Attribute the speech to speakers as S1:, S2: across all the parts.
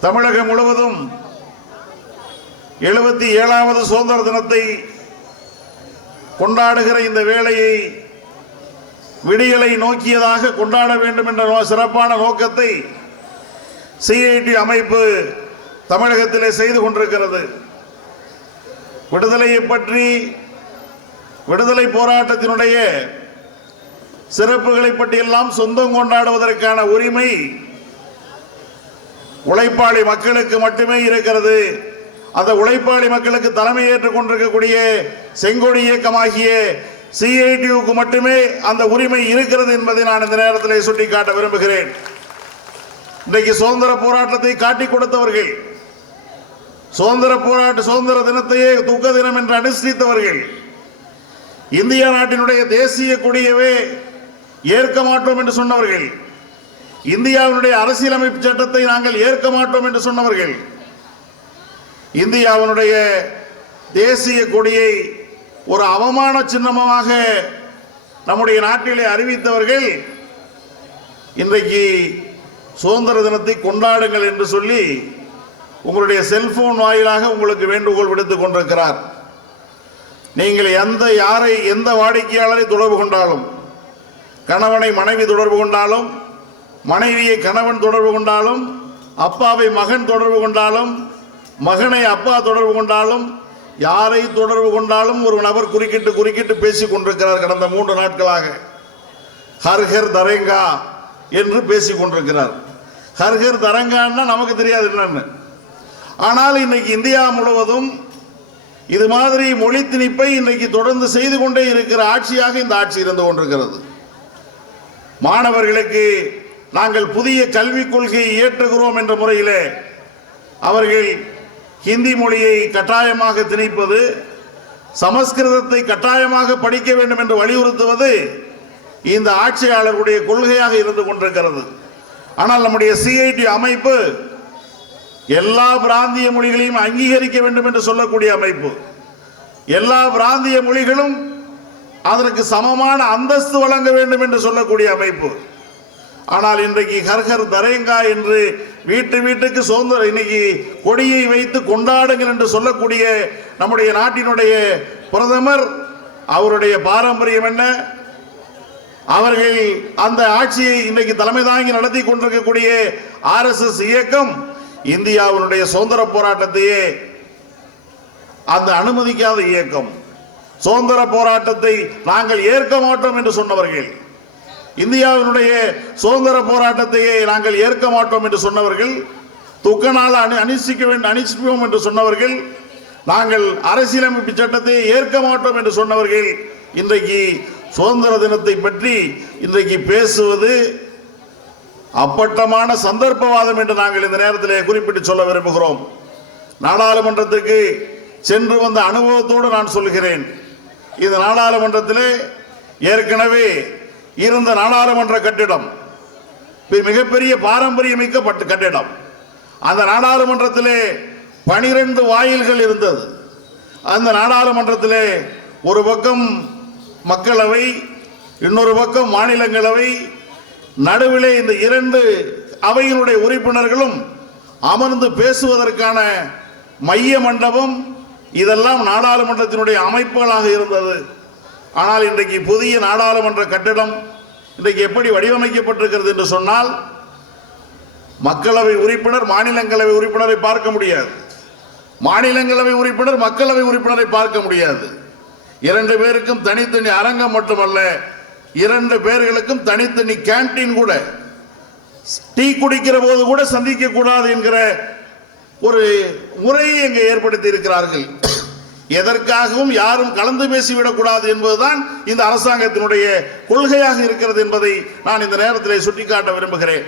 S1: தமிழகம் முழுவதும் எழுபத்தி ஏழாவது சுதந்திர தினத்தை கொண்டாடுகிற இந்த வேலையை விடியலை நோக்கியதாக கொண்டாட வேண்டும் என்ற நோ- சிறப்பான நோக்கத்தை சிஐடி அமைப்பு தமிழகத்திலே செய்து கொண்டிருக்கிறது. விடுதலையை பற்றி விடுதலை போராட்டத்தினுடைய சிறப்புகளை பற்றியெல்லாம் சொந்தம் கொண்டாடுவதற்கான உரிமை உழைப்பாளி மக்களுக்கு மட்டுமே இருக்கிறது. அந்த உழைப்பாளி மக்களுக்கு தலைமை ஏற்றுக் கொண்டிருக்கக்கூடிய செங்கோடி இயக்கமாகிய சிஐடியுக்கு மட்டுமே அந்த உரிமை இருக்கிறது என்பதை நான் இந்த நேரத்தில் சுட்டிக்காட்ட விரும்புகிறேன். இன்றைக்கு சுதந்திர போராட்டத்தை காட்டி கொடுத்தவர்கள் சுதந்திர போராட்ட சுதந்திர தினத்தையே துக்க தினம் என்று அனுஷ்டித்தவர்கள் இந்திய நாட்டினுடைய தேசிய கொடியவே ஏற்க மாட்டோம் என்று சொன்னவர்கள் இந்தியாவினுடைய அரசியலமைப்பு சட்டத்தை நாங்கள் ஏற்க மாட்டோம் என்று சொன்னவர்கள் இந்தியாவினுடைய தேசிய கொடியை ஒரு அவமான சின்னமாக நம்முடைய நாட்டிலே அறிவித்தவர்கள் இன்றைக்கு சுதந்திர தினத்தை கொண்டாடுங்கள் என்று சொல்லி உங்களுடைய செல்போன் வாயிலாக உங்களுக்கு வேண்டுகோள் விடுத்துக் கொண்டிருக்கிறார். நீங்கள் எந்த யாரை எந்த வாடிக்கையாளரை தொடர்பு கொண்டாலும் கணவனை மனைவி தொடர்பு கொண்டாலும் மனைவியை கணவன் தொடர்பு கொண்டாலும் அப்பாவை மகன் தொடர்பு கொண்டாலும் மகனை அப்பா தொடர்பு கொண்டாலும் யாரை தொடர்பு கொண்டாலும் ஒரு நபர் குறுக்கிட்டு குறுக்கிட்டு பேசிக் கொண்டிருக்கிறார் கடந்த மூன்று நாட்களாக. ஹர்ஹர் தரங்கா என்று பேசிக் கொண்டிருக்கிறார். ஹர்ஹர் தரங்கான்னா நமக்கு தெரியாது என்னன்னு. ஆனால் இன்னைக்கு இந்தியா முழுவதும் இது மாதிரி மொழி திணிப்பை இன்றைக்கு தொடர்ந்து செய்து கொண்டே இருக்கிற ஆட்சியாக இந்த ஆட்சி இருந்து கொண்டிருக்கிறது. மாணவர்களுக்கு நாங்கள் புதிய கல்விக் கொள்கையை ஏற்றுகிறோம் என்ற முறையிலே அவர்கள் ஹிந்தி மொழியை கட்டாயமாக திணிப்பது சமஸ்கிருதத்தை கட்டாயமாக படிக்க வேண்டும் என்று வலியுறுத்துவது இந்த ஆட்சியாளர்களுடைய கொள்கையாக இருந்து கொண்டிருக்கிறது. ஆனால் நம்முடைய சிஐடி அமைப்பு எல்லா பிராந்திய மொழிகளையும் அங்கீகரிக்க வேண்டும் என்று சொல்லக்கூடிய அமைப்பு. எல்லா பிராந்திய மொழிகளும் அதற்கு சமமான அந்தஸ்து வழங்க வேண்டும் என்று சொல்லக்கூடிய அமைப்பு. ஆனால் இன்றைக்கு ஹர்ஹர் தரேங்கா என்று வீட்டு வீட்டுக்கு சுதந்திர இன்னைக்கு கொடியை வைத்து கொண்டாடுங்கள் என்று சொல்லக்கூடிய நம்முடைய நாட்டினுடைய பிரதமர் அவருடைய பாரம்பரியம் என்ன? அவர்கள் அந்த ஆட்சியை இன்றைக்கு தலைமை தாங்கி நடத்தி கொண்டிருக்கக்கூடிய ஆர்எஸ்எஸ் இயக்கம் இந்தியாவினுடைய சுதந்திர போராட்டத்தையே அந்த அனுமதிக்காத இயக்கம். சுதந்திர போராட்டத்தை நாங்கள் ஏற்க மாட்டோம் என்று சொன்னவர்கள். இந்தியாவினுடைய சுதந்திர போராட்டத்தையே நாங்கள் ஏற்க மாட்டோம் என்று சொன்னவர்கள் துக்கனால் அணி அனு வேண்டும் அனுசிப்போம் என்று சொன்னவர்கள் நாங்கள் அரசியலமைப்பு சட்டத்தை ஏற்க மாட்டோம் என்று சொன்னவர்கள் இன்றைக்கு சுதந்திர தினத்தை பற்றி இன்றைக்கு பேசுவது அப்பட்டமான சந்தர்ப்பவாதம் என்று நாங்கள் இந்த நேரத்திலே குறிப்பிட்டு சொல்ல விரும்புகிறோம். நாடாளுமன்றத்துக்கு சென்று வந்த அனுபவத்தோடு நான் சொல்கிறேன். இந்த நாடாளுமன்றத்திலே ஏற்கனவே இருந்த நாடாளுமன்ற கட்டிடம் இது மிகப்பெரிய பாரம்பரியமிக்க பட்டு கட்டிடம். அந்த நாடாளுமன்றத்திலே பனிரெண்டு வாயில்கள் இருந்தது. அந்த நாடாளுமன்றத்திலே ஒரு பக்கம் மக்களவை இன்னொரு பக்கம் மாநிலங்களவை நடுவிலே இந்த இரண்டு அவையினுடைய உறுப்பினர்களும் அமர்ந்து பேசுவதற்கான மைய மண்டபம் இதெல்லாம் நாடாளுமன்றத்தினுடைய அமைப்புகளாக இருந்தது. ஆனால் இன்றைக்கு புதிய நாடாளுமன்ற கட்டிடம் இன்றைக்கு எப்படி வடிவமைக்கப்பட்டிருக்கிறது என்று சொன்னால் மக்களவை உறுப்பினர் மாநிலங்களவை உறுப்பினரை பார்க்க முடியாது. மாநிலங்களவை உறுப்பினர் மக்களவை உறுப்பினரை பார்க்க முடியாது. இரண்டு பேருக்கும் தனித்தனி அரங்கம் மட்டுமல்ல இரண்டு பேர்களுக்கும் தனித்தனி கேண்டீன் கூட. டீ குடிக்கிற போது கூட சந்திக்க கூடாது என்கிற ஒரு முறையை இங்கே ஏற்படுத்தி இருக்கிறார்கள் எதற்காகவும் யாரும் கலந்து பேசிவிடக்கூடாது என்பதுதான் இந்த அரசாங்கத்தினுடைய கொள்கையாக இருக்கிறது என்பதை நான் இந்த நேரத்தில் சுட்டிக்காட்ட விரும்புகிறேன்.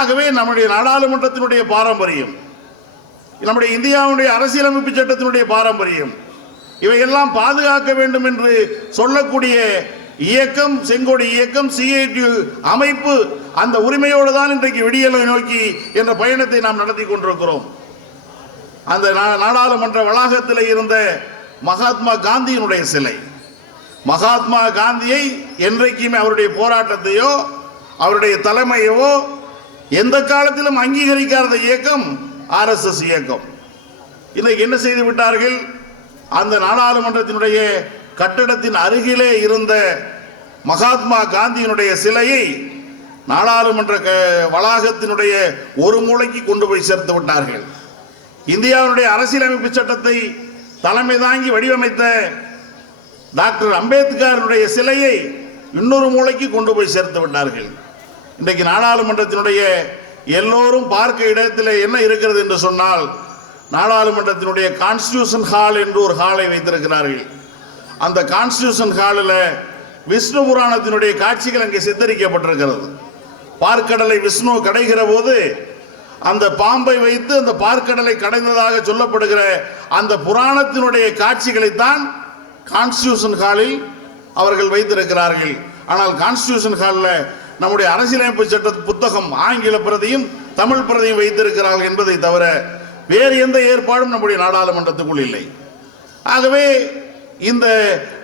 S1: ஆகவே நம்முடைய நாடாளுமன்றத்தினுடைய பாரம்பரியம் நம்முடைய இந்தியாவுடைய அரசியலமைப்பு சட்டத்தினுடைய பாரம்பரியம் இவையெல்லாம் பாதுகாக்க வேண்டும் என்று சொல்லக்கூடிய இயக்கம் செங்கோடி இயக்கம் சிஐடி அமைப்பு அந்த உரிமையோடு தான் இன்றைக்கு விடியலை நோக்கி என்ற பயணத்தை நாம் நடத்தி கொண்டிருக்கிறோம். அந்த நா- நாடாளுமன்ற வளாகத்தில் இருந்த மகாத்மா காந்தியினுடைய சிலை. மகாத்மா காந்தியை என்றைக்குமே அவருடைய போராட்டத்தையோ அவருடைய தலைமையவோ எந்த காலத்திலும் அங்கீகரிக்காத இயக்கம் ஆர்எஸ்எஸ் இயக்கம். இன்னைக்கு என்ன செய்து விட்டார்கள்? அந்த நாடாளுமன்றத்தினுடைய கட்டிடத்தின் அருகிலே இருந்த மகாத்மா காந்தியினுடைய சிலையை நாடாளுமன்ற க- வளாகத்தினுடைய ஒரு மூலைக்கு கொண்டு போய் சேர்த்து விட்டார்கள். இந்தியாவுடைய அரசியலமைப்பு சட்டத்தை தலைமை தாங்கி வடிவமைத்த டாக்டர் அம்பேத்கருடைய சிலையை இன்னொரு மூலைக்கு கொண்டு போய் சேர்த்து விட்டார்கள். இன்றைக்கு நாடாளுமன்றத்தினுடைய எல்லோரும் பார்க்க இடத்தில் என்ன இருக்கிறது என்று சொன்னால் நாடாளுமன்றத்தினுடைய கான்ஸ்டியூஷன் ஹால் என்று ஒரு ஹாலை வைத்திருக்கிறார்கள். அந்த கான்ஸ்டியூஷன் ஹாலில் விஷ்ணு புராணத்தினுடைய காட்சிகள் அங்கே சித்தரிக்கப்பட்டிருக்கிறது. பார்க்கடலை விஷ்ணு கடைகிற போது அந்த பாம்பை வைத்து அந்த பார்க்கடலை கடைந்ததாக சொல்லப்படுகிற அந்த புராணத்தினுடைய காட்சிகளைத்தான் கான்ஸ்டியூஷன் ஹாலில் அவர்கள் வைத்திருக்கிறார்கள். ஆனால் கான்ஸ்டியூஷன் ஹாலில் நம்முடைய அரசியலமைப்பு சட்ட புத்தகம் ஆங்கில பிரதியும் தமிழ் பிரதியும் வைத்திருக்கிறார்கள் என்பதை தவிர வேறு எந்த ஏற்பாடும் நம்முடைய நாடாளுமன்றத்துக்குள் இல்லை. ஆகவே இந்த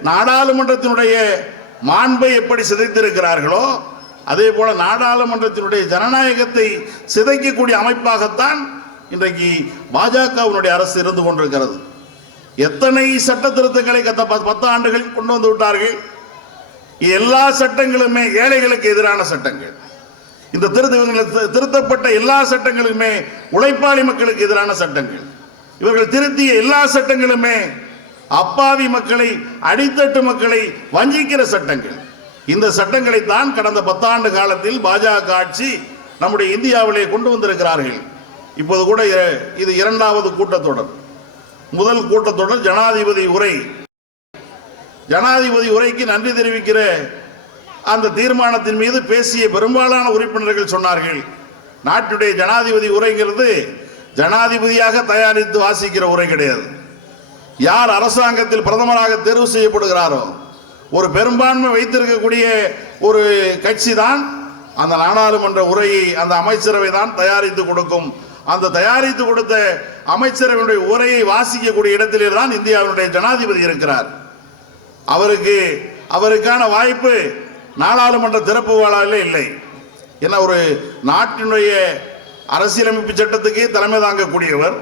S1: நாடாளுமன்றத்தினுடைய மாண்பை எப்படி சிதைத்திருக்கிறார்களோ அதே போல நாடாளுமன்றத்தினுடைய ஜனநாயகத்தை சிதைக்கக்கூடிய அமைப்பாகத்தான் இன்றைக்கு பாஜகவினுடைய அரசு இருந்து கொண்டிருக்கிறது. எத்தனை சட்ட திருத்தங்களை கத்த பத்து- ஆண்டுகள் கொண்டு வந்து விட்டார்கள்? எல்லா சட்டங்களுமே ஏழைகளுக்கு எதிரான சட்டங்கள். இந்த திருத்த திருத்தப்பட்ட எல்லா சட்டங்களுமே உழைப்பாளி மக்களுக்கு எதிரான சட்டங்கள். இவர்கள் திருத்திய எல்லா சட்டங்களுமே அப்பாவி மக்களை அடித்தட்டு மக்களை வஞ்சிக்கிற சட்டங்கள். இந்த சட்டங்களை தான் கடந்த பத்தாண்டு காலத்தில் பாஜக ஆட்சி நம்முடைய இந்தியாவிலே கொண்டு வந்திருக்கிறார்கள். இப்போது கூட இது இரண்டாவது கூட்டத்தொடர். முதல் கூட்டத்தொடர் ஜனாதிபதி உரை. ஜனாதிபதி உரைக்கு நன்றி தெரிவிக்கிற அந்த தீர்மானத்தின் மீது பேசிய பெரும்பாலான உறுப்பினர்கள் சொன்னார்கள். நாட்டுடைய ஜனாதிபதி உரைங்கிறது ஜனாதிபதியாக தயாரித்து வாசிக்கிற உரை கிடையாது. யார் அரசாங்கத்தில் பிரதமராக தேர்வு செய்யப்படுகிறாரோ ஒரு பெரும்பான்மை வைத்திருக்கக்கூடிய ஒரு கட்சி தான் அந்த நாடாளுமன்ற உரையை அந்த அமைச்சரவை தான் தயாரித்து கொடுக்கும். அந்த தயாரித்து கொடுத்த அமைச்சரவையுடைய உரையை வாசிக்கக்கூடிய இடத்திலே தான் இந்தியாவினுடைய ஜனாதிபதி இருக்கிறார். அவருக்கு அவருக்கான வாய்ப்பு நாடாளுமன்ற திறப்பு வாழாலே இல்லை. ஏன்னா ஒரு நாட்டினுடைய அரசியலமைப்பு சட்டத்துக்கு தலைமை தாங்கக்கூடியவர்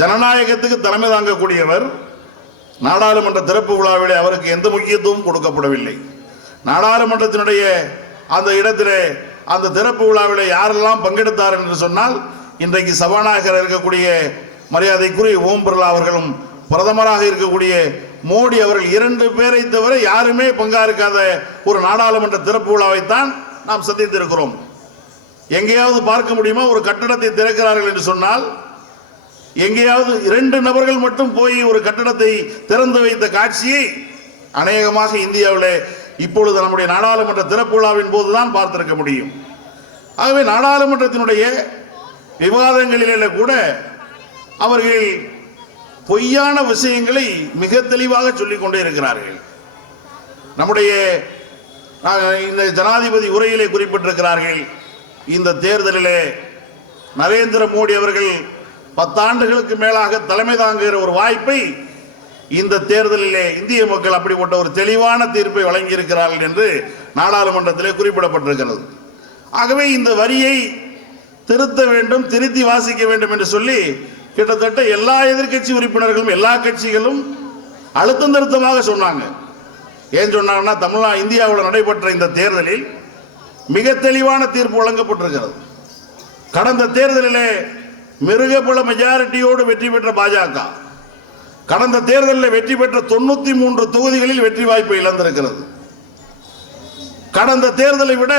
S1: ஜனநாயகத்துக்கு தலைமை தாங்கக்கூடியவர் நாடாளுமன்ற திறப்பு விழாவிலே அவருக்கு எந்த முக்கியத்துவமும் கொடுக்கப்படவில்லை. நாடாளுமன்றத்தினுடைய அந்த இடத்திலே அந்த திறப்பு விழாவிலே யாரெல்லாம் பங்கெடுத்தார் என்று சொன்னால் இன்றைக்கு சபாநாயகர் இருக்கக்கூடிய மரியாதைக்குரிய ஓம் பிர்லா அவர்களும் பிரதமராக இருக்கக்கூடிய மோடி அவர்கள் இரண்டு பேரை தவிர யாருமே பங்காருக்காத ஒரு நாடாளுமன்ற திறப்பு விழாவைத்தான் நாம் சந்தித்திருக்கிறோம். எங்கேயாவது பார்க்க முடியுமா? ஒரு கட்டடத்தை திறக்கிறார்கள் என்று சொன்னால் எங்கேயாவது இரண்டு நபர்கள் மட்டும் போய் ஒரு கட்டடத்தை திறந்து வைத்த காட்சியை அநேகமாக இந்தியாவில் இப்பொழுது நம்முடைய நாடாளுமன்ற திறப்பு விழாவின் போதுதான் பார்த்திருக்க முடியும். ஆகவே நாடாளுமன்றத்தினுடைய விவாதங்களிலே கூட அவர்கள் பொய்யான விஷயங்களை மிக தெளிவாக சொல்லிக் கொண்டே இருக்கிறார்கள். நம்முடைய இந்த ஜனாதிபதி உரையிலே குறிப்பிட்டிருக்கிறார்கள் இந்த தேர்தலிலே நரேந்திர மோடி அவர்கள் பத்தாண்டுகளுக்கு மேலாக தலைமை தாங்குகிற ஒரு வாய்ப்பை இந்த தேர்தலிலே இந்திய மக்கள் அப்படிப்பட்ட ஒரு தெளிவான தீர்ப்பை வழங்கியிருக்கிறார்கள் என்று நாடாளுமன்றத்திலே குறிப்பிடப்பட்டிருக்கிறது. ஆகவே இந்த வரியை திருத்த வேண்டும் திருத்தி வாசிக்க வேண்டும் என்று சொல்லி கிட்டத்தட்ட எல்லா எதிர்க்கட்சி உறுப்பினர்களும் எல்லா கட்சிகளும் அழுத்தம் திருத்தமாக சொன்னாங்க. ஏன் சொன்னாங்கன்னா தமிழ்நா இந்தியாவில் நடைபெற்ற இந்த தேர்தலில் மிக தெளிவான தீர்ப்பு வழங்கப்பட்டிருக்கிறது. கடந்த தேர்தலிலே மிருகபல மெஜாரிட்டியோடு வெற்றி பெற்ற பாஜக. கடந்த தேர்தலில் வெற்றி பெற்ற தொண்ணூத்தி மூன்று தொகுதிகளில் வெற்றி வாய்ப்பை இழந்திருக்கிறது. கடந்த தேர்தலை விட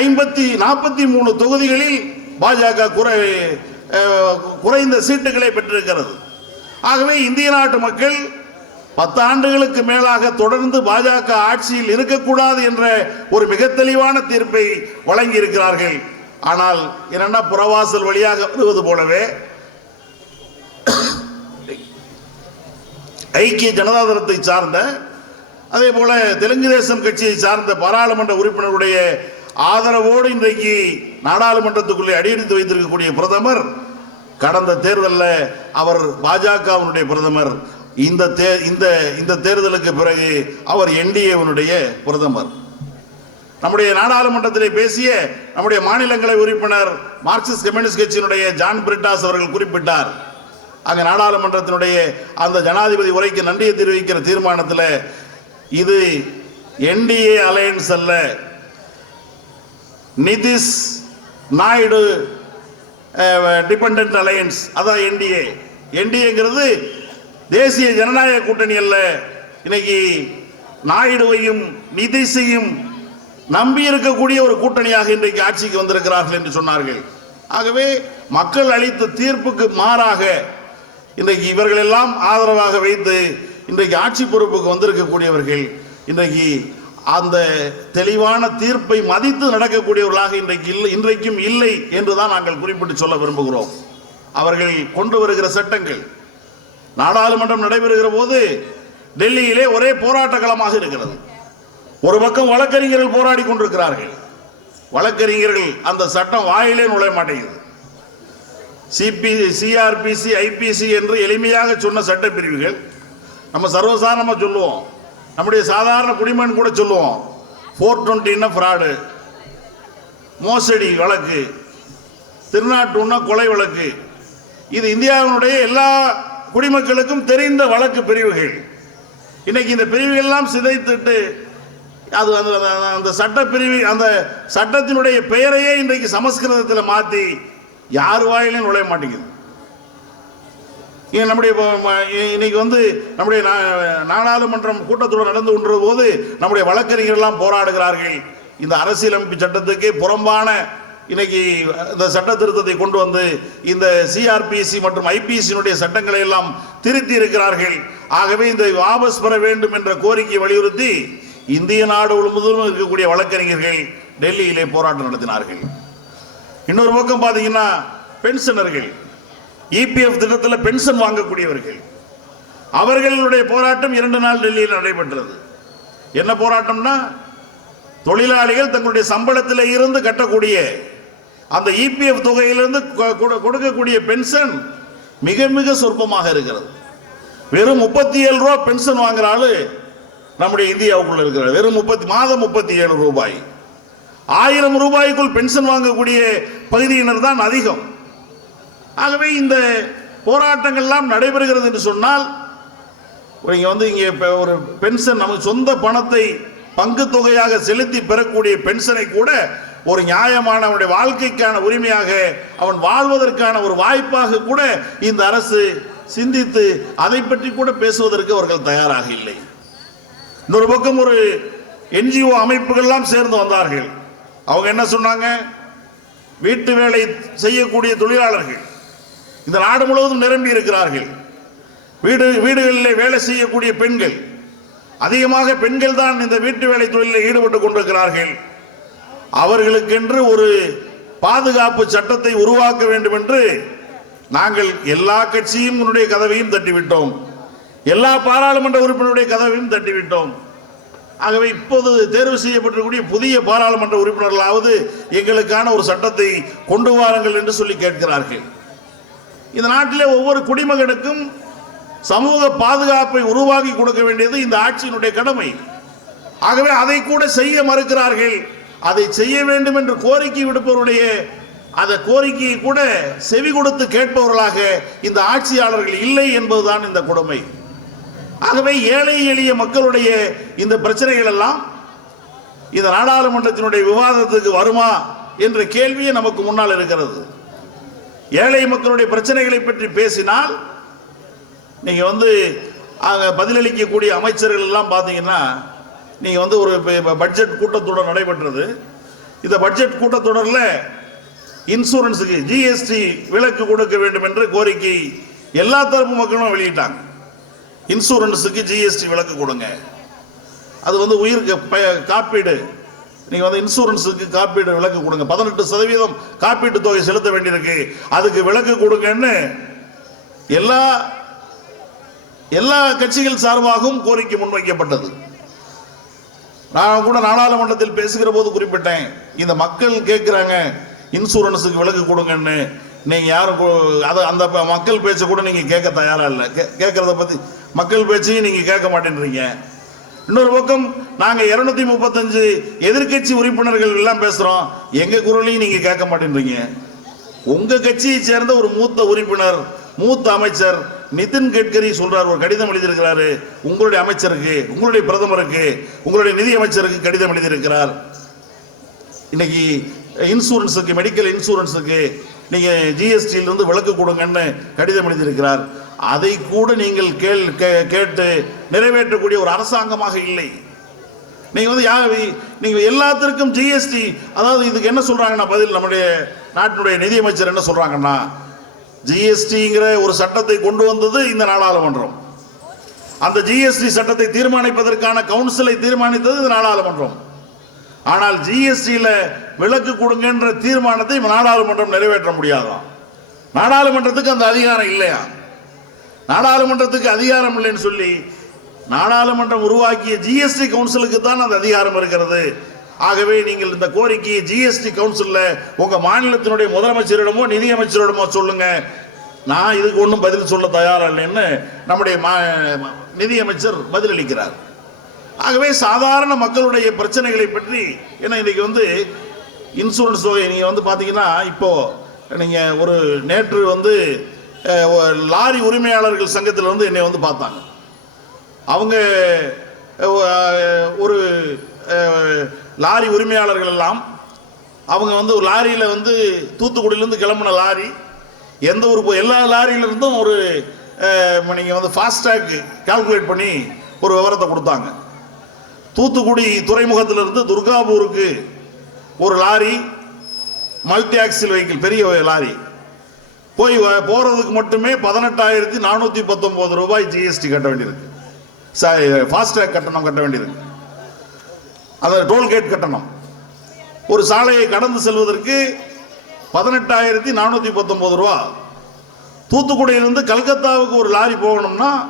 S1: ஐம்பத்தி நாற்பத்தி மூணு தொகுதிகளில் பாஜக குறை குறைந்த சீட்டுகளை பெற்றிருக்கிறது. ஆகவே இந்திய நாட்டு மக்கள் பத்து ஆண்டுகளுக்கு மேலாக தொடர்ந்து பாஜக ஆட்சியில் இருக்கக்கூடாது என்ற ஒரு மிக தெளிவான தீர்ப்பை வழங்கி இருக்கிறார்கள் ஆனால் என்னன்னா புறவாசல் வழியாக வருவது போலவே ஐக்கிய ஜனதாதளத்தை சார்ந்த அதே போல தெலுங்கு தேசம் கட்சியை சார்ந்த பாராளுமன்ற உறுப்பினருடைய ஆதரவோடு இன்றைக்கு நாடாளுமன்றத்துக்குள்ளே அடியெடுத்து வைத்திருக்கக்கூடிய பிரதமர் கடந்த தேர்தலில் அவர் பாஜகவினுடைய பிரதமர் இந்த தே இந்த இந்த தேர்தலுக்கு பிறகு அவர் என்டிஏவினுடைய பிரதமர். நம்முடைய நாடாளுமன்றத்திலே பேசிய நம்முடைய மாநிலங்களை உறுப்பினர் மார்க்சிஸ்ட் கம்யூனிஸ்ட் கட்சியினுடைய ஜான் பிரிட்டாஸ் அவர்கள் குறிப்பிட்டார். அங்க நாடாளுமன்றத்தினுடைய அந்த ஜனாதிபதி உரைக்கு நன்றியை தெரிவிக்கிற தீர்மானத்தில் இது என்டிஏ அலையன்ஸ் அல்ல. நிதிஷ் நாயுடு டிபெண்ட் அலையன்ஸ் அதான் என்டிஏ என்டிஏங்கிறது தேசிய ஜனநாயக கூட்டணி அல்ல. இன்னைக்கு நாயுடுவையும் நிதிஷையும் நம்பி இருக்கக்கூடிய ஒரு கூட்டணியாக இன்றைக்கு ஆட்சிக்கு வந்திருக்கிறார்கள் என்று சொன்னார்கள். ஆகவே மக்கள் அளித்த தீர்ப்புக்கு மாறாக இன்றைக்கு இவர்கள் எல்லாம் ஆதரவாக வைத்து இன்றைக்கு ஆட்சி பொறுப்புக்கு வந்திருக்கக்கூடியவர்கள் இன்றைக்கு அந்த தெளிவான தீர்ப்பை மதித்து நடக்கக்கூடியவர்களாக இன்றைக்கு இல்லை இன்றைக்கும் இல்லை என்றுதான் நாங்கள் குறிப்பிட்டு சொல்ல விரும்புகிறோம். அவர்கள் கொண்டு வருகிற சட்டங்கள் நாடாளுமன்றம் நடைபெறுகிற போது டெல்லியிலே ஒரே போராட்ட களமாக இருக்கிறது. ஒரு பக்கம் வழக்கறிஞர்கள் போராடி கொண்டிருக்கிறார்கள். வழக்கறிஞர்கள் அந்த சட்டம் வாயிலே நுழைய மாட்டேங்குது. சிபி சிஆர்பிசி ஐபிசி என்று எளிமையாக சொன்ன சட்ட பிரிவுகள் நம்ம சர்வசாதாரணமாக சொல்லுவோம். நம்முடைய சாதாரண குடிமகன் கூட சொல்லுவோம். ஃபோர் டுவெண்ட்டின்னா ஃப்ராடு மோசடி வழக்கு திருநாட்டுன்னா கொலை வழக்கு. இது இந்தியாவினுடைய எல்லா குடிமக்களுக்கும் தெரிந்த வழக்கு பிரிவுகள். இன்னைக்கு இந்த பிரிவுகள்லாம் சிதைத்துட்டு அது அந்த அந்த- சட்டப்பிரிவு சட்ட அந்த சட்டத்தினுடைய பெயரையே இன்றைக்கு சமஸ்கிருதத்தில் மாற்றி யார் வாயிலும் நுழைய மாட்டேங்குது. நம்முடைய இன்னைக்கு வந்து நம்முடைய நா- நாடாளுமன்றம் கூட்டத்தோடு நடந்து கொண்டிருந்த போது நம்முடைய வழக்கறிஞர்கள்லாம் போராடுகிறார்கள். இந்த அரசியலமைப்பு சட்டத்துக்கு புறம்பான இன்னைக்கு இந்த சட்ட திருத்தத்தை கொண்டு வந்து இந்த சிஆர்பிசி மற்றும் ஐபிசியினுடைய சட்டங்களை எல்லாம் திருத்தி இருக்கிறார்கள். ஆகவே இந்த வாபஸ் பெற வேண்டும் என்ற கோரிக்கையை வலியுறுத்தி இந்திய நாடு முழுவதும் இருக்கக்கூடிய வழக்கறிஞர்கள் டெல்லியிலே போராட்டம் நடத்தினார்கள். இன்னொரு பக்கம் பார்த்தீங்கன்னா பென்ஷனர்கள் இபிஎஃப் திட்டத்தில் பென்ஷன் வாங்கக்கூடியவர்கள். அவர்களுடைய போராட்டம் இரண்டு நாள் டெல்லியில் நடைபெற்றது. என்ன போராட்டம்னா தொழிலாளிகள் தங்களுடைய சம்பளத்தில் இருந்து கட்டக்கூடிய அந்த இபிஎஃப் தொகையிலிருந்து கொடுக்கக்கூடிய பென்ஷன் மிக மிக சொற்பமாக இருக்கிறது. வெறும் முப்பத்தி ஏழு ரூபா பென்ஷன் வாங்குற ஆளு நம்முடைய இந்தியாவுக்குள்ள இருக்கிறார் வெறும் முப்பத்தி மாதம் முப்பத்தி ஏழு ரூபாய். ஆயிரம் ரூபாய்க்குள் பென்ஷன் வாங்கக்கூடிய பகுதியினர் தான் அதிகம். ஆகவே இந்த போராட்டங்கள்லாம் நடைபெறுகிறது என்று சொன்னால் இங்கே வந்து இங்கே இப்போ ஒரு பென்ஷன் நமக்கு சொந்த பணத்தை பங்கு தொகையாக செலுத்தி பெறக்கூடிய பென்ஷனை கூட ஒரு நியாயமான அவனுடைய வாழ்க்கைக்கான உரிமையாக அவன் வாழ்வதற்கான ஒரு வாய்ப்பாக கூட இந்த அரசு சிந்தித்து அதை பற்றி கூட பேசுவதற்கு அவர்கள் தயாராக இல்லை. இன்னொரு பக்கம் ஒரு என்ஜிஓ அமைப்புகள்லாம் சேர்ந்து வந்தார்கள். அவங்க என்ன சொன்னாங்க? வீட்டு வேலை செய்யக்கூடிய தொழிலாளர்கள் இந்த நாடு முழுவதும் நிரம்பி இருக்கிறார்கள். வீடு வீடுகளிலே வேலை செய்யக்கூடிய பெண்கள் அதிகமாக பெண்கள் தான் இந்த வீட்டு வேலை தொழிலில் ஈடுபட்டு கொண்டிருக்கிறார்கள். அவர்களுக்கென்று ஒரு பாதுகாப்பு சட்டத்தை உருவாக்க வேண்டும் என்று நாங்கள் எல்லா கட்சியும் உன்னுடைய கதவையும் தட்டிவிட்டோம். எல்லா பாராளுமன்ற உறுப்பினருடைய கதவையும் தட்டிவிட்டோம். ஆகவே இப்போது தேர்வு செய்யப்பட்டிருக்கக்கூடிய புதிய பாராளுமன்ற உறுப்பினர்களாவது எங்களுக்கான ஒரு சட்டத்தை கொண்டு வாருங்கள் என்று சொல்லி கேட்கிறார்கள். இந்த நாட்டிலே ஒவ்வொரு குடிமகனுக்கும் சமூக பாதுகாப்பை உருவாக்கி கொடுக்க வேண்டியது இந்த ஆட்சியினுடைய கடமை. ஆகவே அதை கூட செய்ய மறுக்கிறார்கள். அதை செய்ய வேண்டும் என்று கோரிக்கை விடுப்பவருடைய அந்த கோரிக்கையை கூட செவி கொடுத்து கேட்பவர்களாக இந்த ஆட்சியாளர்கள் இல்லை என்பதுதான் இந்த கொடுமை. ஆகவே ஏழை எளிய மக்களுடைய இந்த பிரச்சனைகள் எல்லாம் இந்த நாடாளுமன்றத்தினுடைய விவாதத்துக்கு வருமா என்ற கேள்வியே நமக்கு முன்னால் இருக்கிறது. ஏழை மக்களுடைய பிரச்சனைகளை பற்றி பேசினால் நீங்க வந்து அங்க பதிலளிக்கக்கூடிய அமைச்சர்கள் எல்லாம் பார்த்தீங்கன்னா நீங்க வந்து ஒரு பட்ஜெட் கூட்டத்தொடர் நடைபெற்றது. இந்த பட்ஜெட் கூட்டத்தொடரில் இன்சூரன்ஸுக்கு ஜிஎஸ்டி விலக்கு கொடுக்க வேண்டும் என்ற கோரிக்கை எல்லா தரப்பு மக்களும் வெளியிட்டாங்க. இன்சூரன்ஸுக்கு ஜிஎஸ்டி விலக்கு கொடுங்க. அது வந்து உயிர் காப்பீடு. நீங்கள் வந்து இன்சூரன்ஸுக்கு காப்பீடு விலக்கு கொடுங்க. பதினெட்டு சதவீதம் காப்பீட்டு தொகை செலுத்த வேண்டியிருக்கு. அதுக்கு விலக்கு கொடுங்கன்னு எல்லா எல்லா கட்சிகள் சார்பாகவும் கோரிக்கை முன்வைக்கப்பட்டது. நான் கூட நாடாளுமன்றத்தில் பேசுகிற போது குறிப்பிட்டேன். இந்த மக்கள் கேட்குறாங்க இன்சூரன்ஸுக்கு விலக்கு கொடுங்கன்னு. நீங்கள் யாரும் அதை அந்த மக்கள் பேச்சை கூட நீங்க கேட்க தயாராக இல்லை. கே- கேட்கறத பற்றி மக்கள் பேச்சையும் நீங்க கேட்க மாட்டேன்றீங்க. இன்னொரு பக்கம் நாங்க இருநூத்தி முப்பத்தஞ்சு எதிர்க்கட்சி உறுப்பினர்கள் எல்லாம் பேசுறோம். எங்க குரலையும் நீங்க கேட்க மாட்டேன்றீங்க. உங்க கட்சியை சேர்ந்த ஒரு மூத்த உறுப்பினர் மூத்த அமைச்சர் நிதின் கட்கரி சொல்றார் ஒரு கடிதம் எழுதியிருக்கிறாரு. உங்களுடைய அமைச்சருக்கு உங்களுடைய பிரதமருக்கு உங்களுடைய நிதி அமைச்சருக்கு கடிதம் எழுதியிருக்கிறார். இன்னைக்கு இன்சூரன்ஸுக்கு மெடிக்கல் இன்சூரன்ஸுக்கு நீங்க ஜிஎஸ்டியிலிருந்து விளக்கு கொடுங்கன்னு கடிதம் எழுதியிருக்கிறார். அதை கூட நீங்கள் கேள் கே- கேட்டு நிறைவேற்றக்கூடிய ஒரு அரசாங்கமாக இல்லை. நீங்கள் வந்து யா நீங்கள் எல்லாத்திற்கும் ஜிஎஸ்டி அதாவது இதுக்கு என்ன சொல்கிறாங்கன்னா பதில்? நம்முடைய நாட்டினுடைய நிதியமைச்சர் என்ன சொல்கிறாங்கன்னா ஜிஎஸ்டிங்கிற ஒரு சட்டத்தை கொண்டு வந்தது இந்த நாடாளுமன்றம். அந்த ஜிஎஸ்டி சட்டத்தை தீர்மானிப்பதற்கான கவுன்சிலை தீர்மானித்தது இந்த நாடாளுமன்றம். ஆனால் ஜிஎஸ்டியில் விலக்கு கொடுங்கன்ற தீர்மானத்தை நாடாளுமன்றம் நிறைவேற்ற முடியாதான். நாடாளுமன்றத்துக்கு அந்த அதிகாரம் இல்லையா? நாடாளுமன்றத்துக்கு அதிகாரம் இல்லைன்னு சொல்லி நாடாளுமன்றம் உருவாக்கிய ஜிஎஸ்டி கவுன்சிலுக்கு தான் அந்த அதிகாரம் இருக்கிறது. ஆகவே நீங்கள் இந்த கோரிக்கையை ஜிஎஸ்டி கவுன்சிலில் உங்கள் மாநிலத்தினுடைய முதலமைச்சரிடமோ நிதியமைச்சரிடமோ சொல்லுங்க. நான் இதுக்கு ஒன்றும் பதில் சொல்ல தயாரா இல்லைன்னு நம்முடைய மா- நிதியமைச்சர் பதிலளிக்கிறார். ஆகவே சாதாரண மக்களுடைய பிரச்சனைகளை பற்றி ஏன்னா இன்னைக்கு வந்து இன்சூரன்ஸ் தொகை நீங்கள் வந்து பார்த்தீங்கன்னா இப்போது நீங்கள் ஒரு நேற்று வந்து லாரி உரிமையாளர்கள் சங்கத்தில் வந்து என்னை வந்து பார்த்தாங்க. அவங்க ஒரு லாரி உரிமையாளர்கள் எல்லாம் அவங்க வந்து ஒரு லாரியில் வந்து தூத்துக்குடியிலேருந்து கிளம்புன லாரி எந்த ஒரு எல்லா லாரியிலிருந்தும் ஒரு நீங்கள் வந்து ஃபாஸ்டேக் கால்குலேட் பண்ணி ஒரு விவரத்தை கொடுத்தாங்க. தூத்துக்குடி துறைமுகத்திலிருந்து துர்காபூருக்கு ஒரு லாரி மல்டி ஆக்சில் வெஹிக்கிள் பெரிய லாரி. போய் வ- போறதுக்கு மட்டுமே பதினெட்டாயிரத்தி நானூற்றி பத்தொன்பது ரூபாய் ஜிஎஸ்டி கட்ட வேண்டியிருக்கு. ஃபாஸ்டேக் கட்டணம் கட்ட வேண்டியிருக்கு. அதாவது டோல்கேட் கட்டணம். ஒரு சாலையை கடந்து செல்வதற்கு பதினெட்டாயிரத்தி நானூற்றி பத்தொன்பது ரூபா. தூத்துக்குடியிலிருந்து கல்கத்தாவுக்கு ஒரு லாரி போகணும்னா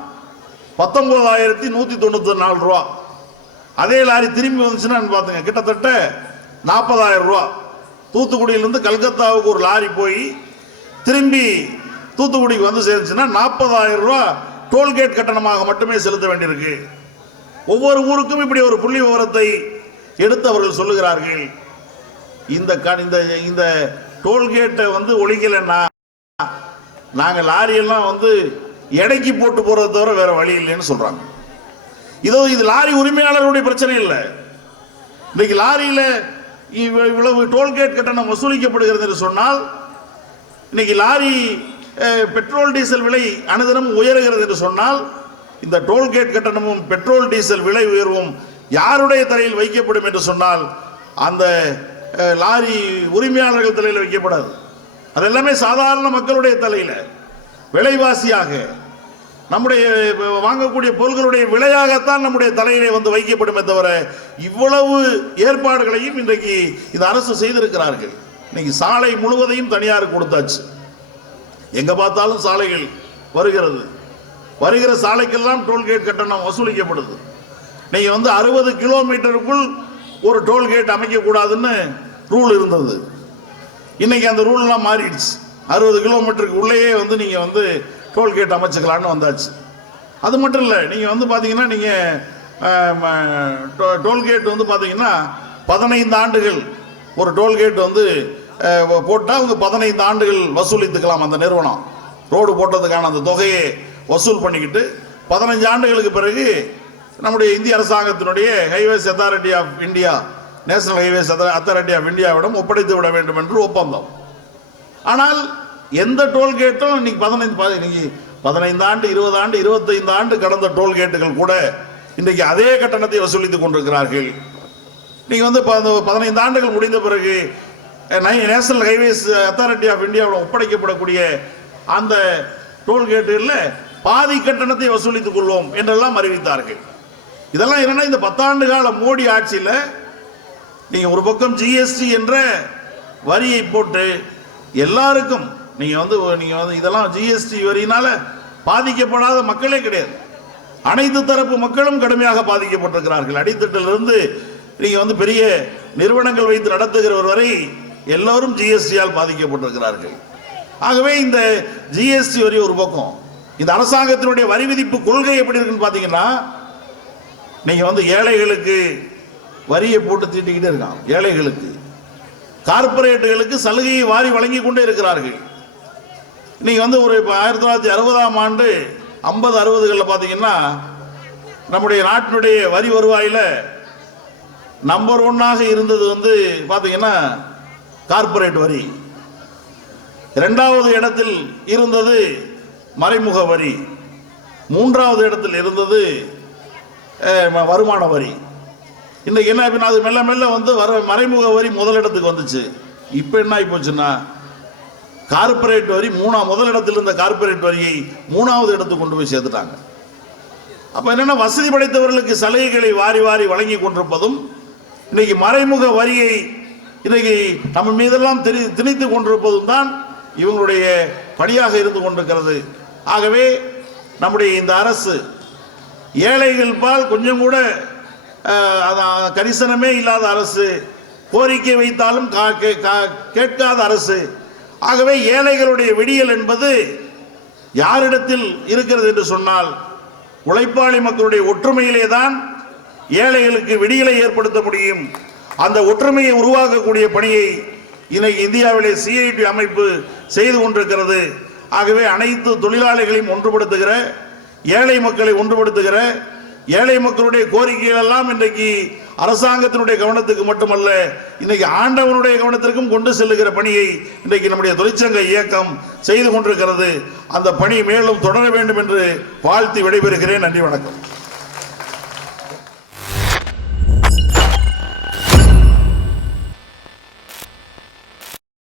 S1: பத்தொன்பதாயிரத்தி நூற்றி தொண்ணூற்றி நாலு ரூபா. அதே லாரி திரும்பி வந்துச்சுன்னா பார்த்துங்க கிட்டத்தட்ட நாற்பதாயிரம் ரூபா. தூத்துக்குடியிலிருந்து கல்கத்தாவுக்கு ஒரு லாரி போய் திரும்பி தூத்துக்குடிக்கு வந்து சேர்ந்துச்சுன்னா நாற்பதாயிரம் ரூபா டோல்கேட் கட்டணமாக மட்டுமே செலுத்த வேண்டியிருக்கு. ஒவ்வொரு ஊருக்கும் இப்படி ஒரு புள்ளி விவரத்தை எடுத்து அவர்கள் சொல்லுகிறார்கள். இந்த க- இந்த இந்த டோல்கேட்டை வந்து ஒழிக்கலைன்னா நாங்கள் லாரியெல்லாம் வந்து எடைக்கு போட்டு போகிறத தவிர வேற வழி இல்லைன்னு சொல்கிறாங்க இதோ இது லாரி உரிமையாளருடைய பிரச்சனை இல்லை. இன்னைக்கு லாரியில் இவ்வளவு டோல்கேட் கட்டணம் வசூலிக்கப்படுகிறது என்று சொன்னால் இன்னைக்கு லாரி பெட்ரோல் டீசல் விலை அனுதினம் உயருகிறது என்று சொன்னால் இந்த டோல்கேட் கட்டணமும் பெட்ரோல் டீசல் விலை உயர்வும் யாருடைய தலையில் வைக்கப்படும் என்று சொன்னால் அந்த லாரி உரிமையாளர்கள் தலையில் வைக்கப்படாது. அது எல்லாமே சாதாரண மக்களுடைய தலையில். விலைவாசியாக நம்முடைய வாங்கக்கூடிய பொருள்களுடைய விலையாகத்தான் நம்முடைய தலையிலே வந்து வைக்கப்படுமே தவிர இவ்வளவு ஏற்பாடுகளையும் இன்றைக்கு இந்த அரசு செய்திருக்கிறார்கள். இன்னைக்கு சாலை முழுவதையும் தனியார் கொடுத்தாச்சு. எங்க பார்த்தாலும் சாலைகள் வருகிறது. வருகிற சாலைக்கெல்லாம் டோல்கேட் கட்டணம் வசூலிக்கப்படுது. நீங்க வந்து அறுபது கிலோமீட்டருக்குள் ஒரு டோல்கேட் அமைக்க கூடாதுன்னு ரூல் இருந்தது. இன்னைக்கு அந்த ரூல்லாம் மாறிடுச்சு. அறுபது கிலோமீட்டருக்கு உள்ளேயே வந்து நீங்கள் வந்து டோல்கேட் அமைச்சுக்கலான்னு வந்தாச்சு. அது மட்டும் இல்லை நீங்கள் வந்து பார்த்தீங்கன்னா நீங்கள் டோல்கேட் வந்து பார்த்தீங்கன்னா பதினைந்து ஆண்டுகள் ஒரு டோல்கேட் வந்து போட்டால் அவங்க பதினைந்து ஆண்டுகள் வசூலித்துக்கலாம் அந்த நிறுவனம். ரோடு போட்டதுக்கான அந்த தொகையை வசூல் பண்ணிக்கிட்டு பதினஞ்சு ஆண்டுகளுக்கு பிறகு நம்முடைய இந்திய அரசாங்கத்தினுடைய highways authority of India national highways authority of இந்தியாவிடம் ஒப்படைத்து விட வேண்டும் என்று ஒப்பந்தம். ஆனால் எந்த டோல்கேட்டும் இன்னைக்கு பதினைந்து இன்னைக்கு பதினைந்து ஆண்டு இருபது ஆண்டு இருபத்தைந்து ஆண்டு கடந்த டோல்கேட்டுகள் கூட இன்றைக்கு அதே கட்டணத்தை வசூலித்துக் கொண்டிருக்கிறார்கள். நீங்கள் வந்து பதினைந்து ஆண்டுகள் முடிந்த பிறகு நேஷனல் ஹைவேஸ் அத்தாரிட்டி ஆஃப் இந்தியாவில் ஒப்படைக்கப்படக்கூடிய அந்த டோல்கேட்டுகளில் பாதி கட்டணத்தை வசூலித்துக் கொள்வோம் என்றெல்லாம் அறிவித்தார்கள். இதெல்லாம் என்னன்னா இந்த பத்தாண்டு கால மோடி ஆட்சியில் நீங்கள் ஒரு பக்கம் ஜிஎஸ்டி என்ற வரியை போட்டு எல்லாருக்கும் நீங்கள் வந்து நீங்கள் வந்து இதெல்லாம் ஜிஎஸ்டி வரியினால பாதிக்கப்படாத மக்களே கிடையாது. அனைத்து தரப்பு மக்களும் கடுமையாக பாதிக்கப்பட்டிருக்கிறார்கள். அடித்தட்டிலிருந்து நீங்கள் வந்து பெரிய நிறுவனங்கள் வைத்து நடத்துகிறவர் வரை எல்லோரும் ஜிஎஸ்டியால் பாதிக்கப்பட்டிருக்கிறார்கள். ஆகவே இந்த ஜிஎஸ்டி வரி ஒரு பக்கம். இந்த அரசாங்கத்தினுடைய வரி விதிப்பு கொள்கை எப்படி இருக்குன்னு பார்த்தீங்கன்னா நீங்கள் வந்து ஏழைகளுக்கு வரியை போட்டு தீட்டிக்கிட்டே இருக்கான் ஏழைகளுக்கு. கார்ப்பரேட்டுகளுக்கு சலுகையை வாரி வழங்கி கொண்டே இருக்கிறார்கள். நீங்கள் வந்து ஒரு இப்போ ஆயிரத்தி தொள்ளாயிரத்தி அறுபதாம் ஆண்டு ஐம்பது அறுபதுகளில் பார்த்தீங்கன்னா நம்முடைய நாட்டினுடைய வரி வருவாயில் நம்பர் ஒன்னாக இருந்தது வந்து பார்த்தீங்கன்னா கார்ப்பரேட் வரி. இரண்டாவது இடத்தில் இருந்தது மறைமுக வரி. மூன்றாவது இடத்தில் இருந்தது வருமான வரி. இன்னைக்கு என்ன அப்படின்னா அது மெல்ல மெல்ல வந்து வர மறைமுக வரி முதலிடத்துக்கு வந்துச்சு. இப்போ என்ன ஆகி போச்சுன்னா கார்ப்பரேட் வரி மூணா முதலிடத்தில் இருந்த கார்ப்பரேட் வரியை மூணாவது இடத்துக்கு கொண்டு போய் சேர்த்துட்டாங்க. அப்போ என்னன்னா வசதி படைத்தவர்களுக்கு சலுகைகளை வாரி வாரி வழங்கி கொண்டிருப்பதும் இன்னைக்கு மறைமுக வரியை இன்னைக்கு நம்ம மீதெல்லாம் திணி திணித்து கொண்டிருப்பதும் தான் இவங்களுடைய பணியாக இருந்து கொண்டிருக்கிறது. ஆகவே நம்முடைய இந்த அரசு ஏழைகள் பால் கொஞ்சம் கூட அதான் கரிசனமே இல்லாத அரசு கோரிக்கை வைத்தாலும் கா- கே- கா- கேட்காத அரசு. ஆகவே ஏழைகளுடைய விடியல் என்பது யாரிடத்தில் இருக்கிறது என்று சொன்னால் உழைப்பாளி மக்களுடைய ஒற்றுமையிலே தான் ஏழைகளுக்கு விடியலை ஏற்படுத்த முடியும். அந்த ஒற்றுமையை உருவாக்கக்கூடிய பணியை இன்னைக்கு இந்தியாவிலே சிஐடி அமைப்பு செய்து கொண்டிருக்கிறது. ஆகவே அனைத்து தொழிலாளிகளையும் ஒன்றுபடுத்துகிற ஏழை மக்களை ஒன்றுபடுத்துகிற ஏழை மக்களுடைய கோரிக்கைகள் எல்லாம் இன்றைக்கு அரசாங்கத்தினுடைய கவனத்துக்கு மட்டுமல்ல இன்னைக்கு ஆண்டவனுடைய கவனத்திற்கும் கொண்டு செல்லுகிற பணியை இன்றைக்கு நம்முடைய தொழிற்சங்க இயக்கம் செய்து கொண்டிருக்கிறது. அந்த பணி மேலும் தொடர வேண்டும் என்று வாழ்த்தி விடைபெறுகிறேன். நன்றி வணக்கம்.